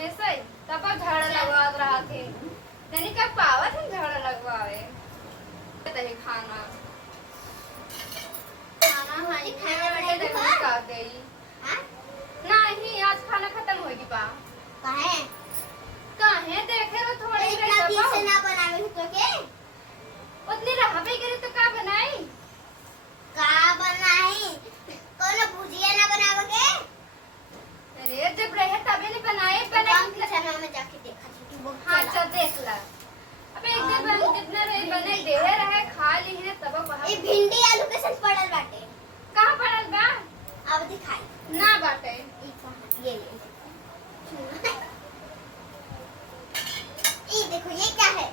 हमेशा ही तब झाड़ा लगवा रहा थे नहीं कब पावत हम झाड़ा लगवावे तही खाना खाना हाई खाने बैठे देखो का गई नहीं आज खाना खत्म होगी पा काहे काहे देखे रो थोड़ी इतना रह पीस ना बनावे तो के उतनी रहबे करे तो का बनाई का बनाई कोनो भुजिया ना बनावे के अरे जब रहे तबे नहीं बनाए काम किचन में जाके देखा थी कि वो हाँ चल देख ला अबे एक दिन बन कितना रहे बने दे रहे खा ली है तब ये भिंडी आलू के साथ पड़ल बाटे कहां पड़ल बा अब दिखाई ना बाटे ई कहां ये ये देखो ये क्या है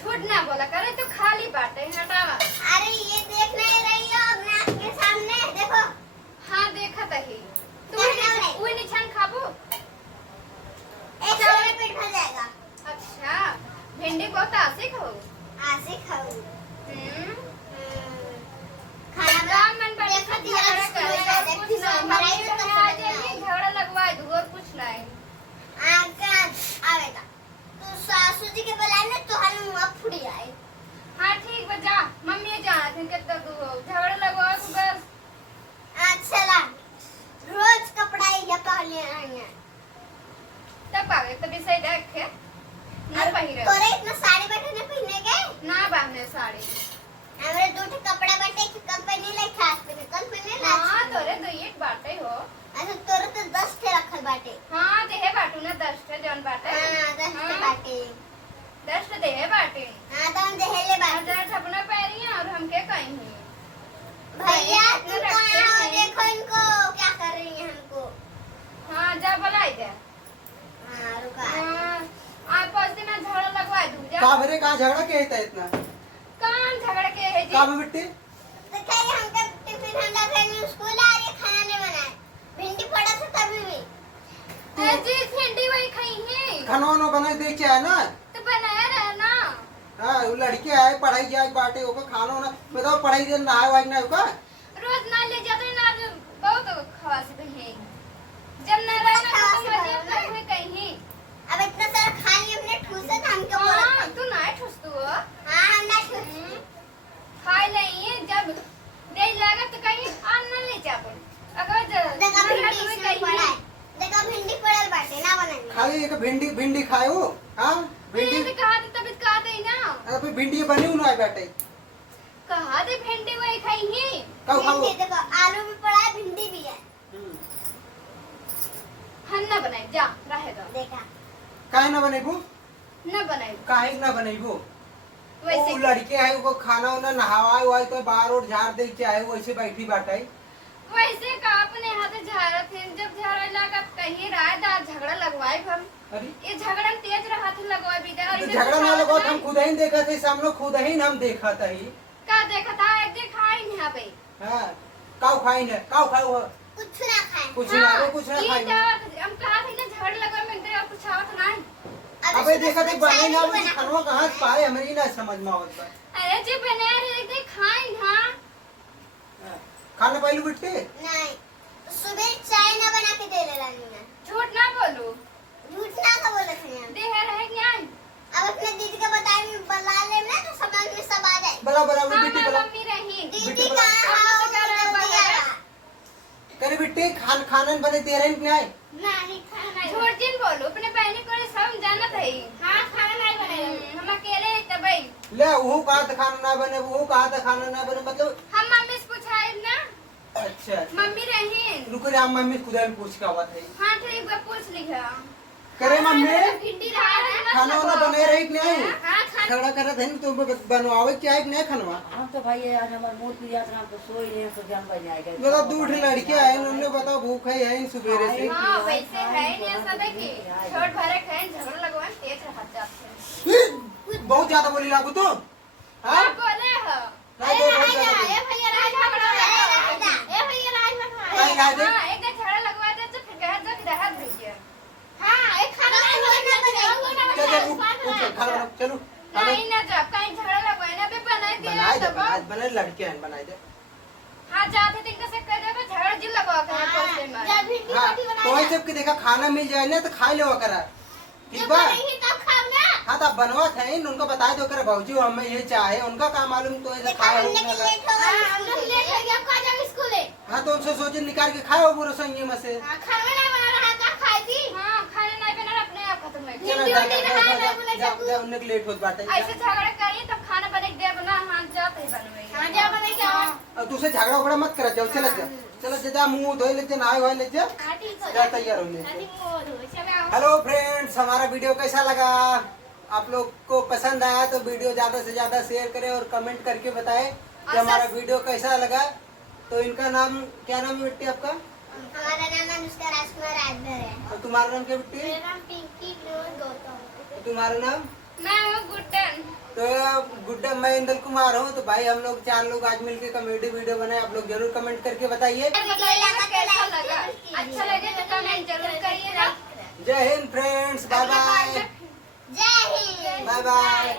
झूठ ना बोला करे तो खाली बाटे हटावा अरे ये देख नहीं रही हो अपने आँख के सामने देखो हाँ देखा तही नहीं। तू निछान खाबू एक सारे पेट भर जाएगा अच्छा भिंडी को तासे खाओ आसे खाओ हम्म खाना राम मन पर देखो दिया कुछ ना मलाई तो कर सकते हैं झगड़ा लगवाए दू और कुछ नहीं आका आवेगा तो सासू जी के बुलाए ना तो हम मुंह फुड़ी आए हाँ ठीक बा जा मम्मी जाना थे कितना दू झगड़ा लगवा तू बस अच्छा ला रोज कपड़ा ये पहले आई है तब पावे तभी सही देख के ना पहिरे तोरे इतना साड़ी बैठे ना पहने के ना बाहने साड़ी हमरे दो ठे कपड़ा बैठे कि कंपनी ले खास पे कल पहने ला हाँ तोरे दो एक बाटे हो अच्छा तोरे तो 10 ठे रखल बाटे हाँ देहे बाटू ना 10 ठे जौन बाटे हां 10 ठे बाटे 10 ठे देहे बाटे हां तो हम देहेले बाटे हजार अपना पैरी और हमके कहीं भैया तू कहां हो देखो इनको क्या कर रही है हमको हाँ जा बुलाई दे हां रुका आज 5 दिन में झगड़ा लगवा दूं जा का भरे का झगड़ा के है इतना कौन झगड़ के है जी का बेटी तो कल हमका टिफिन हम लोग घर में स्कूल आ रही खाना नहीं बनाए भिंडी पड़ा था तभी भी जी भिंडी वही खाई है खाना वाना बना देख के आया ना तो बनाया रहा ना हाँ वो लड़के आए पढ़ाई जाए बाटे होगा खाना वाना बताओ पढ़ाई दे नहाए वाए ना होगा रोज ना ले जाते ना बहुत खवास पे है जब ना रहे ना तो मजे में कहीं अब इतना सारा खा लिया हमने ठूसा था हमको बोला हाँ तू ना ठुस तू हां हम ना ठूस खाई नहीं जब दे लगा तो कहीं आन ना ले जा अगर देखा भिंडी इसमें पड़ा है देखा भिंडी पड़ल बाटे ना बनाएंगे खाली एक भिंडी खाए हो हाँ भिंडी भिंडी कहा दे तब कहा दे ना अबे भिंडी बनी हूं ना बेटे कहा दे भिंडी वही खाई है कब खाओ भिंडी देखो आलू भी पड़ा है भिंडी भी है हन्ना बनाए जा रहे दो देखा काहे ना बनेबू न बनाए काहे ना बनेबू वैसे वो लड़के आए वो खाना वाना नहावाए वाए तो बाहर और झाड़ दे के आए वैसे बैठी बाटे वैसे का अपने हाथ झाड़ा थे जब झाड़ा लगा कहीं रात आज झगड़ा लगवाए हम अरे ये झगड़ा तेज रहा थे लगवाए भी दे तो झगड़ा ना लगो हम खुद ही देखा थे सामने खुद ही हम देखा था ही का देखा था एक देख खाई नहीं पे हाँ काऊ खाई ना काऊ खाऊ कुछ ना खाए कुछ ना रे कुछ ना खाई हम कहा थे ना झगड़ा लगवाए में दे कुछ आवत नहीं अबे देखा थे बने ना वो खानवा कहां से पाए हमारी ना समझ में आवत बा अरे जी बने रे देख खाई हां खाना पहले बिट्टे नहीं सुबह चाय ना बना के दे ले रानी ने झूठ ना बोलू झूठ ना का बोले थे यार दे रहे क्या अब अपने दीदी के बताए बला ले ना तो समझ में सब आ जाए बला बला वो हाँ बिट्टी मैं बला मम्मी रही दीदी कहां हो करे बिट्टे खाना बने दे रहे हैं आए नहीं खाना झूठ जिन बोलू अपने बहनी को सब जानत है हां खाना नहीं बनाए हम अकेले तबई ले वो कहा था खाना ना बने वो कहा था खाना ना बने मतलब हम मम्मी से पूछाए ना अच्छा मम्मी रही रुको रे हम मम्मी खुद ही पूछ के आवा थे हाँ ठीक है पूछ लिखा करे मम्मी भिंडी रहा खाना वाना बने रही कि नहीं हाँ खाना झगड़ा कर रहे थे तो बनवावे क्या है कि नहीं खानवा हम तो भाई आज हमारे मूड की यात्रा तो सोई नहीं तो जान बन जाएगा मतलब दूर लड़के आए उन्होंने बताओ भूख है सुबेरे से हाँ वैसे है नहीं ऐसा देखी छोट भरे खाए झगड़ा लगवाए तेज रहा जाते बहुत ज्यादा बोली लागू तो हाँ आप बोले हो नहीं बहुत ज्यादा बोली। भैया राज झगड़ा ए भैया राज नहीं, राज नहीं। हाँ एक झगड़ा लगवा दे तो फिर कह दो कि रहा भैया हां एक खाना चलो खाना बनाओ चलो नहीं ना जब कहीं झगड़ा लगवाए ना भी बनाए दिया बनाए दे तो बनाए लड़के हैं बनाए दे हाँ जाते थे इनका से कह देगा झगड़ा जिल लगा कर पोस्टर में जब भिंडी हाँ रोटी तो वही सबके देखा खाना मिल जाए ना तो खा लो करा ठीक बा नहीं तब खाओ ना। हाँ तो बनवा थे उनको बता दो कर भाजी हमें ये चाहे उनका काम मालूम तो ऐसे देखा खाए हमने कि लेट हो गया, हम लोग लेट हो गया, कहाँ जाओगे स्कूल है? हाँ तो उनसे सोचे निकाल के खाओ पूरा संगी में से हाँ, खाना नहीं बना रहा था, खाई थी। हाँ खाने नहीं बना अपने आप खत्म हो गया चलो भिंडी जा रोटी जा बनाए जा मैं बोले जा जब जा उन्हें लेट होत बाटे ऐसे झगड़ा करिए तब खाना बने के दे बना हाँ जाते ही बनवाइए हाँ, जा बने क्या? अब तुझसे झगड़ा उगड़ा मत कर जाओ चल जा मुंह धोए ले जा नहाए हुए ले जा हाँ, ठीक हो जा गया। तैयार हो ले हाँ, ठीक हो गया। चलो आओ। हेलो फ्रेंड्स हमारा वीडियो कैसा लगा आप लोग को पसंद आया तो वीडियो ज्यादा से ज्यादा शेयर करें और कमेंट करके बताएं कि हमारा वीडियो कैसा लगा। तो इनका नाम क्या नाम है बेटी आपका हमारा नाम अनुष्का राजकुमार राजभर है। और तुम्हारा नाम क्या बेटी मेरा नाम पिंकी नूर गौतम। तुम्हारा नाम मैं हूँ गुड्डन तो गुड्डा मैं इंदल कुमार हूँ। तो भाई हम लोग 4 लोग आज मिलके कॉमेडी वीडियो बनाए आप लोग जरूर कमेंट करके बताइए। बताइए कैसा लगा अच्छा लगे तो कमेंट जरूर करिएगा जय हिंद फ्रेंड्स बाय बाय जय हिंद। Bye bye.